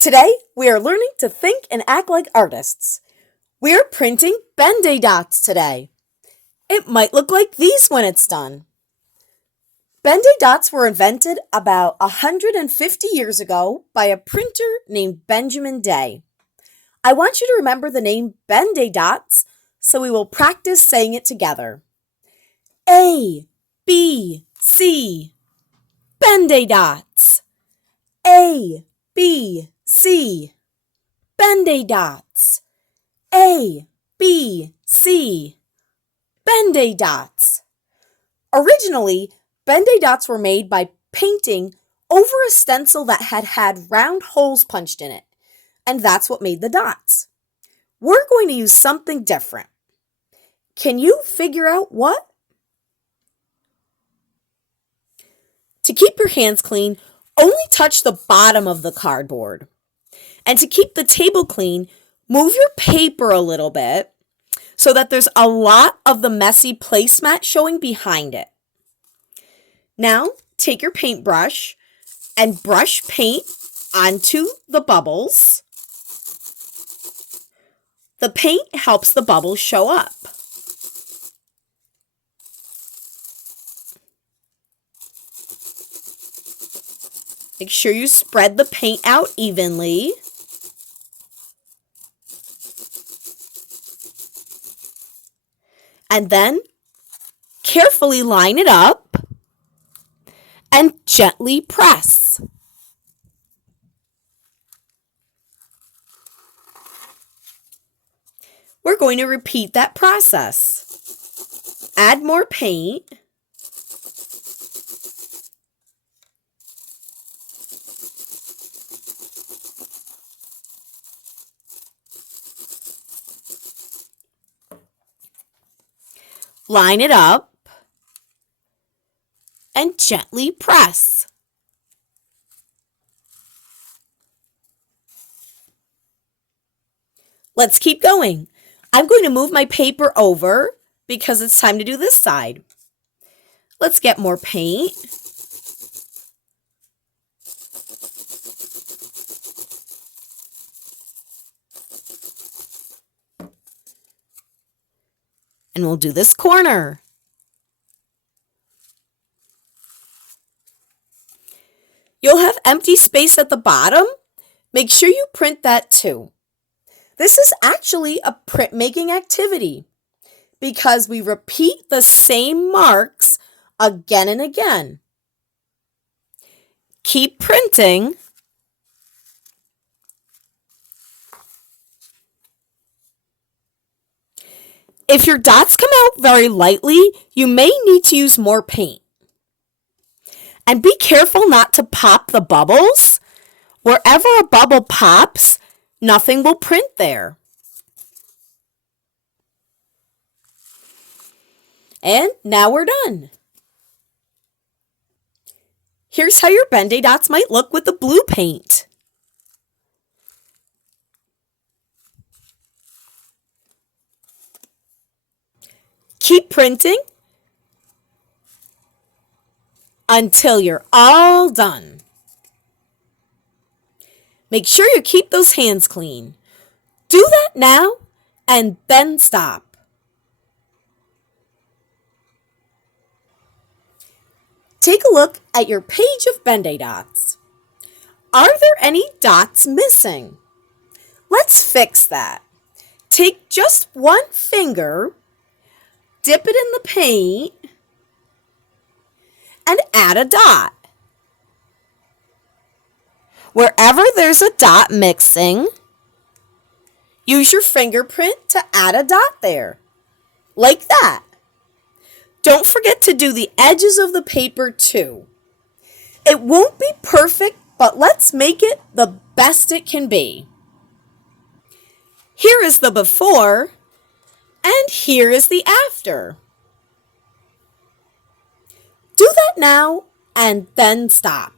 Today, we are learning to think and act like artists. We're printing Benday Dots today. It might look like these when it's done. Benday Dots were invented about 150 years ago by a printer named Benjamin Day. I want you to remember the name Benday Dots, so we will practice saying it together. A, B, C. Benday Dots. A, B, C. Benday Dots. A, B, C. Benday Dots. Originally, Benday Dots were made by painting over a stencil that had round holes punched in it, and that's what made the dots. We're going to use something different. Can you figure out what? To keep your hands clean, only touch the bottom of the cardboard. And to keep the table clean, move your paper a little bit so that there's a lot of the messy placemat showing behind it. Now, take your paintbrush and brush paint onto the bubbles. The paint helps the bubbles show up. Make sure you spread the paint out evenly. And then carefully line it up and gently press. We're going to repeat that process. Add more paint. Line it up and gently press. Let's keep going. I'm going to move my paper over because it's time to do this side. Let's get more paint. And we'll do this corner. You'll have empty space at the bottom. Make sure you print that too. This is actually a printmaking activity because we repeat the same marks again and again. Keep printing. If your dots come out very lightly, you may need to use more paint. And be careful not to pop the bubbles. Wherever a bubble pops, nothing will print there. And now we're done. Here's how your Benday Dots might look with the blue paint. Keep printing until you're all done. Make sure you keep those hands clean. Do that now and then stop. Take a look at your page of Benday Dots. Are there any dots missing? Let's fix that. Take just one finger, dip it in the paint, and add a dot. Wherever there's a dot mixing, use your fingerprint to add a dot there, like that. Don't forget to do the edges of the paper too. It won't be perfect, but let's make it the best it can be. Here is the before, and here is the after. Do that now and then stop.